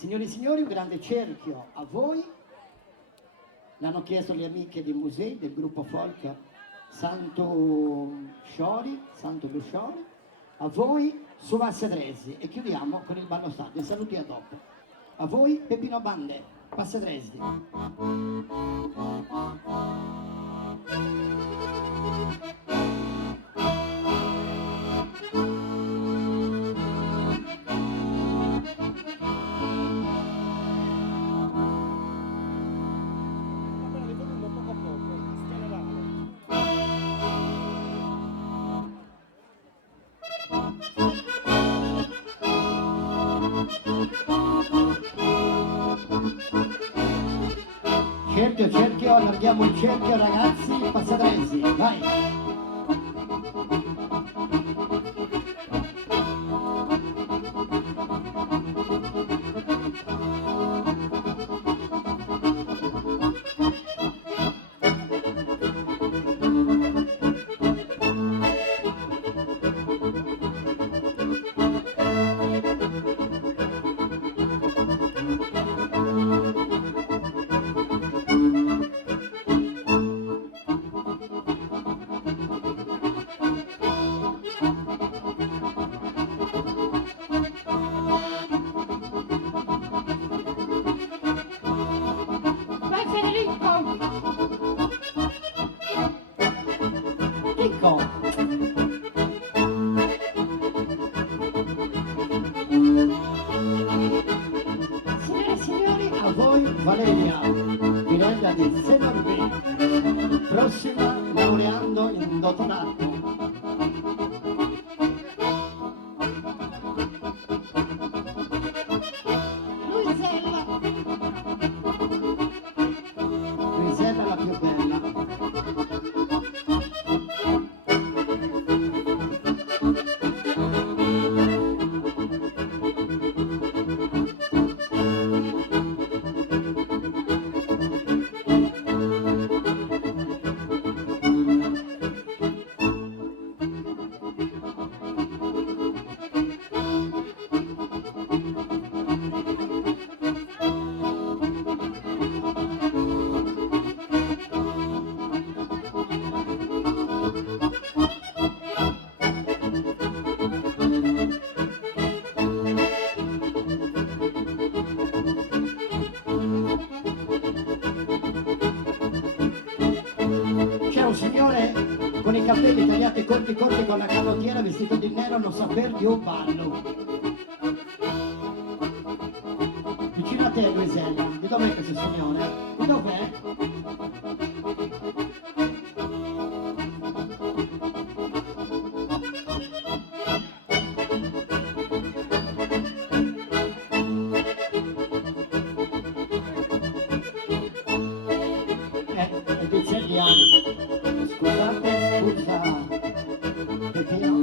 Signore e signori, un grande cerchio a voi. L'hanno chiesto le amiche dei musei del gruppo folk Santo Sciori, Santo Busciori. A voi su Passedresi e chiudiamo con il ballo stadio. Saluti a dopo. A voi Peppino Bande, Passedresi. Cerchio, cerchio, allarghiamo il cerchio ragazzi, Passadresi, vai! Ricco! Signore e signori, a voi Valeria, Mirella di Senorbi, prossima laureando in dottorato. Luisella la più bella. C'è un signore con i capelli tagliati corti corti con la canottiera vestito di nero non saper di un ballo. Vicino a te Luisella, di dov'è questo signore? Di dov'è? È di Celliani. Scusate, scusa, Peppino.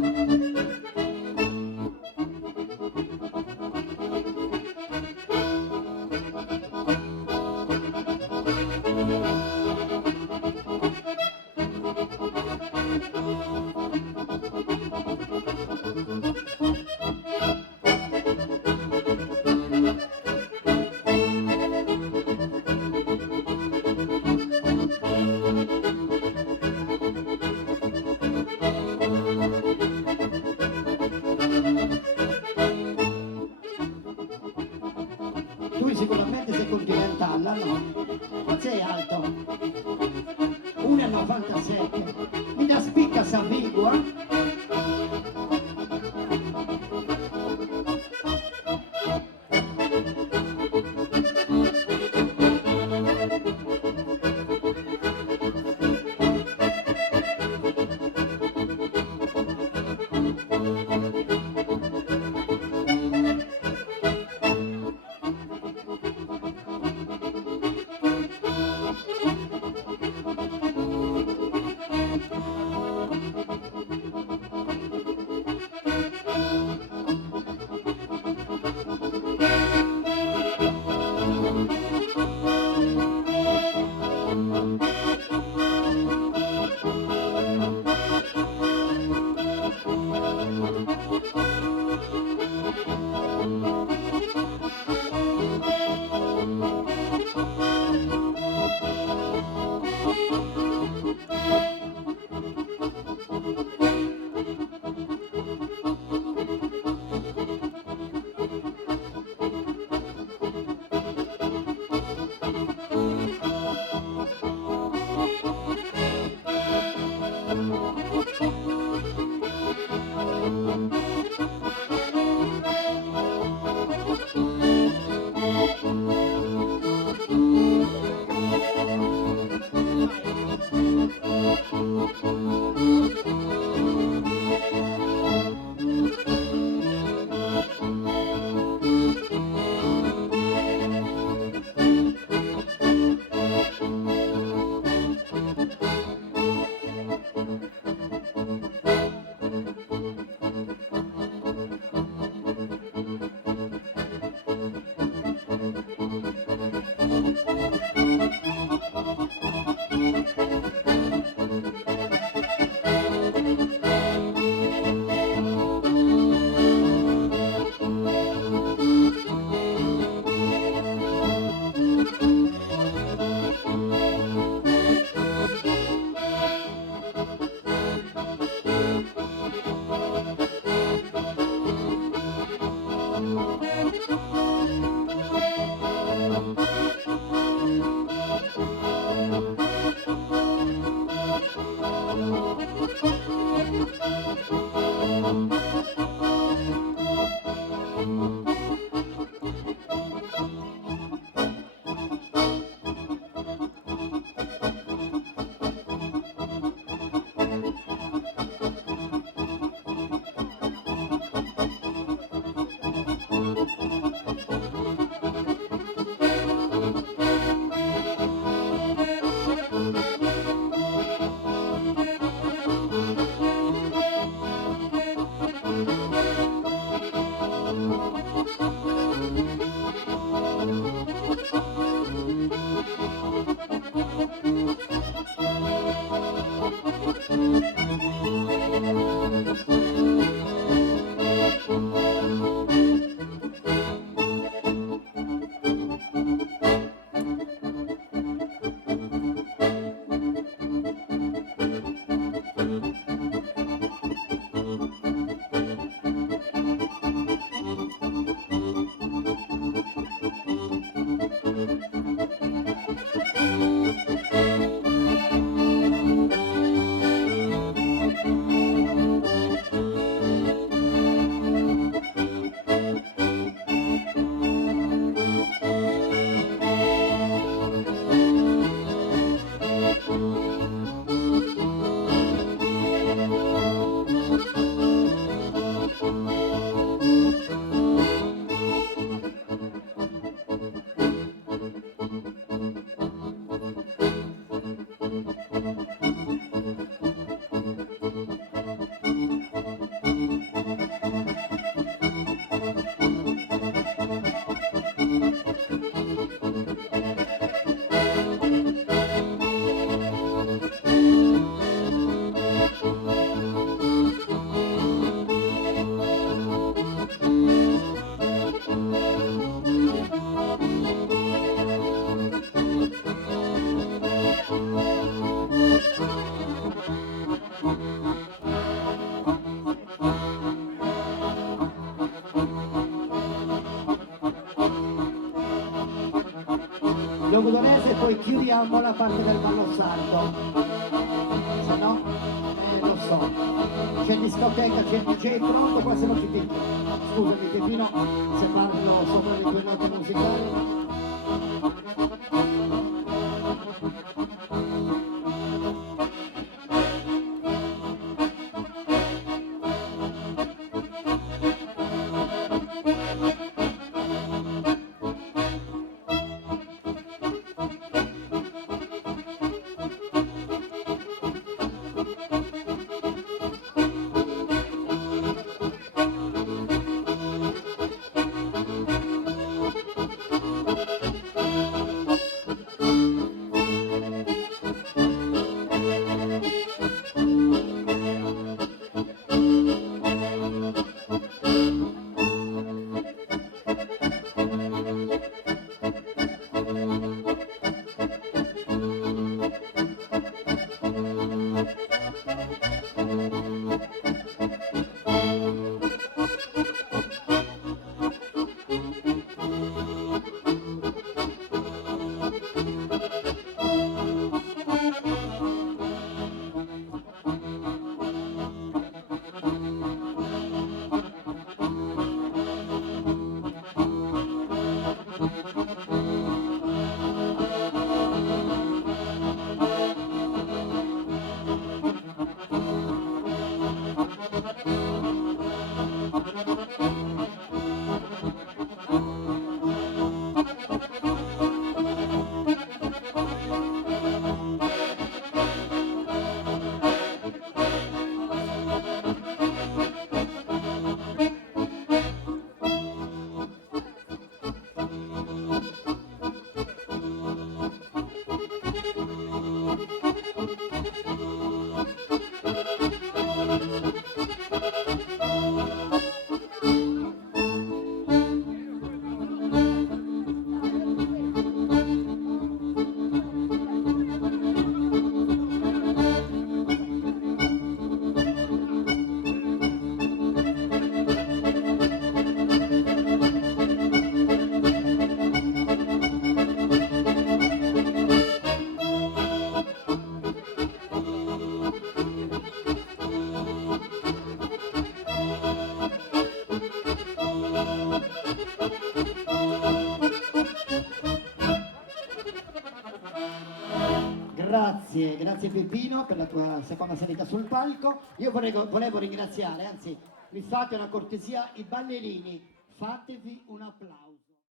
Tu sicuramente sei continentale, no? Ma sei alto? 1,97. Mi dà spicca Savigua? Logudorese e poi chiudiamo la parte del ballo sardo. Se no, lo so. C'è discoteca, c'è il DJ pronto, qua siamo tutti qui. Scusami Peppino se parlo sopra le tue note musicali. Grazie Peppino per la tua seconda salita sul palco. Io volevo ringraziare, anzi mi fate una cortesia, i ballerini, fatevi un applauso.